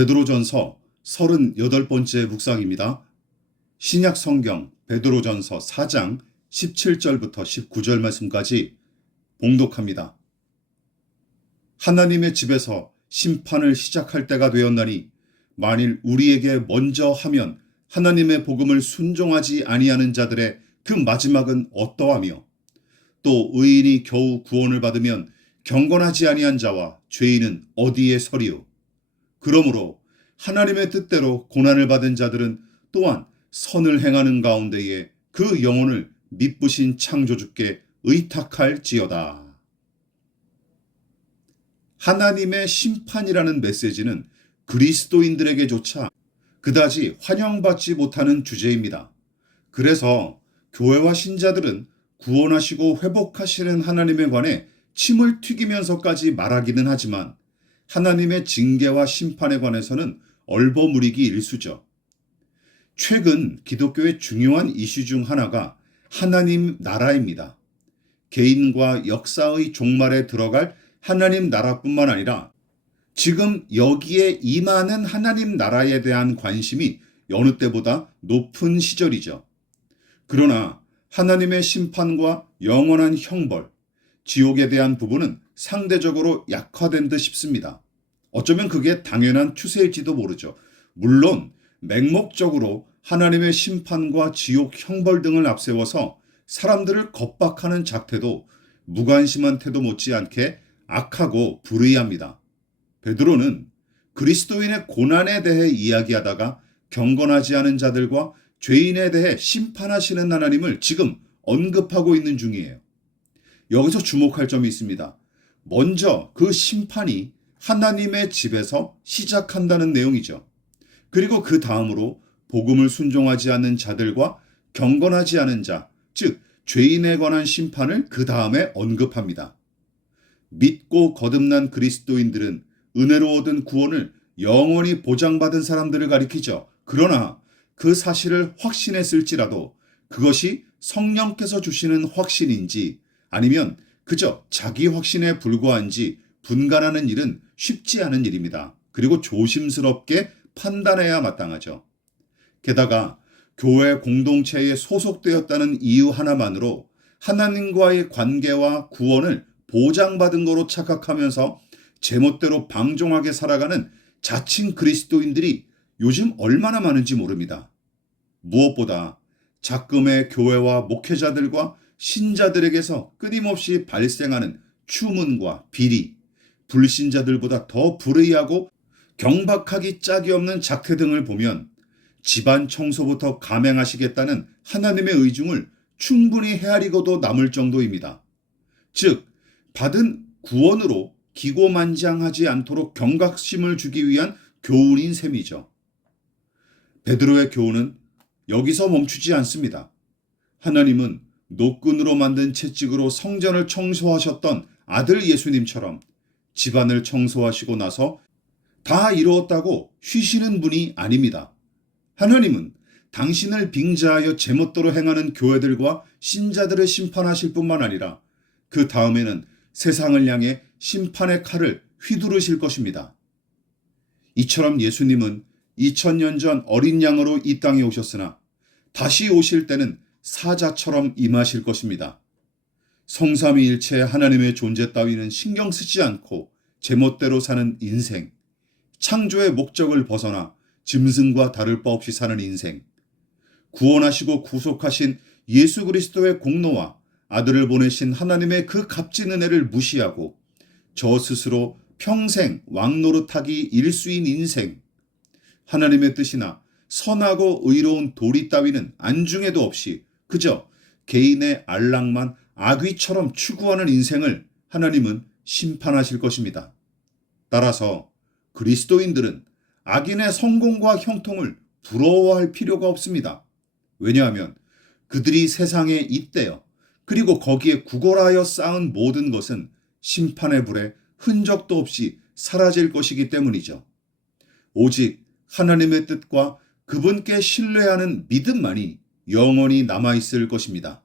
베드로전서 38번째 묵상입니다. 신약 성경 베드로전서 4장 17절부터 19절 말씀까지 봉독합니다. 하나님의 집에서 심판을 시작할 때가 되었나니 만일 우리에게 먼저 하면 하나님의 복음을 순종하지 아니하는 자들의 그 마지막은 어떠하며 또 의인이 겨우 구원을 받으면 경건하지 아니한 자와 죄인은 어디에 서리요. 그러므로 하나님의 뜻대로 고난을 받은 자들은 또한 선을 행하는 가운데에 그 영혼을 미쁘신 창조주께 의탁할지어다. 하나님의 심판이라는 메시지는 그리스도인들에게조차 그다지 환영받지 못하는 주제입니다. 그래서 교회와 신자들은 구원하시고 회복하시는 하나님에 관해 침을 튀기면서까지 말하기는 하지만 하나님의 징계와 심판에 관해서는 얼버무리기 일쑤죠. 최근 기독교의 중요한 이슈 중 하나가 하나님 나라입니다. 개인과 역사의 종말에 들어갈 하나님 나라뿐만 아니라 지금 여기에 임하는 하나님 나라에 대한 관심이 여느 때보다 높은 시절이죠. 그러나 하나님의 심판과 영원한 형벌, 지옥에 대한 부분은 상대적으로 약화된 듯 싶습니다. 어쩌면 그게 당연한 추세일지도 모르죠. 물론 맹목적으로 하나님의 심판과 지옥 형벌 등을 앞세워서 사람들을 겁박하는 작태도 무관심한 태도 못지않게 악하고 불의합니다. 베드로는 그리스도인의 고난에 대해 이야기하다가 경건하지 않은 자들과 죄인에 대해 심판하시는 하나님을 지금 언급하고 있는 중이에요. 여기서 주목할 점이 있습니다. 먼저 그 심판이 하나님의 집에서 시작한다는 내용이죠. 그리고 그 다음으로 복음을 순종하지 않는 자들과 경건하지 않은 자, 즉 죄인에 관한 심판을 그 다음에 언급합니다. 믿고 거듭난 그리스도인들은 은혜로 얻은 구원을 영원히 보장받은 사람들을 가리키죠. 그러나 그 사실을 확신했을지라도 그것이 성령께서 주시는 확신인지 아니면 그저 자기 확신에 불과한지 분간하는 일은 쉽지 않은 일입니다. 그리고 조심스럽게 판단해야 마땅하죠. 게다가 교회 공동체에 소속되었다는 이유 하나만으로 하나님과의 관계와 구원을 보장받은 거로 착각하면서 제멋대로 방종하게 살아가는 자칭 그리스도인들이 요즘 얼마나 많은지 모릅니다. 무엇보다 작금의 교회와 목회자들과 신자들에게서 끊임없이 발생하는 추문과 비리, 불신자들보다 더 불의하고 경박하기 짝이 없는 작태 등을 보면 집안 청소부터 감행하시겠다는 하나님의 의중을 충분히 헤아리고도 남을 정도입니다. 즉, 받은 구원으로 기고만장하지 않도록 경각심을 주기 위한 교훈인 셈이죠. 베드로의 교훈은 여기서 멈추지 않습니다. 하나님은 노끈으로 만든 채찍으로 성전을 청소하셨던 아들 예수님처럼 집안을 청소하시고 나서 다 이루었다고 쉬시는 분이 아닙니다. 하나님은 당신을 빙자하여 제멋대로 행하는 교회들과 신자들을 심판하실 뿐만 아니라 그 다음에는 세상을 향해 심판의 칼을 휘두르실 것입니다. 이처럼 예수님은 2000년 전 어린 양으로 이 땅에 오셨으나 다시 오실 때는 사자처럼 임하실 것입니다. 성삼위일체 하나님의 존재 따위는 신경 쓰지 않고 제멋대로 사는 인생, 창조의 목적을 벗어나 짐승과 다를 바 없이 사는 인생, 구원하시고 구속하신 예수 그리스도의 공로와 아들을 보내신 하나님의 그 값진 은혜를 무시하고 저 스스로 평생 왕노릇하기 일수인 인생, 하나님의 뜻이나 선하고 의로운 도리 따위는 안중에도 없이 그저 개인의 안락만 악귀처럼 추구하는 인생을 하나님은 심판하실 것입니다. 따라서 그리스도인들은 악인의 성공과 형통을 부러워할 필요가 없습니다. 왜냐하면 그들이 세상에 잇대어 그리고 거기에 구걸하여 쌓은 모든 것은 심판의 불에 흔적도 없이 사라질 것이기 때문이죠. 오직 하나님의 뜻과 그분께 신뢰하는 믿음만이 영원히 남아있을 것입니다.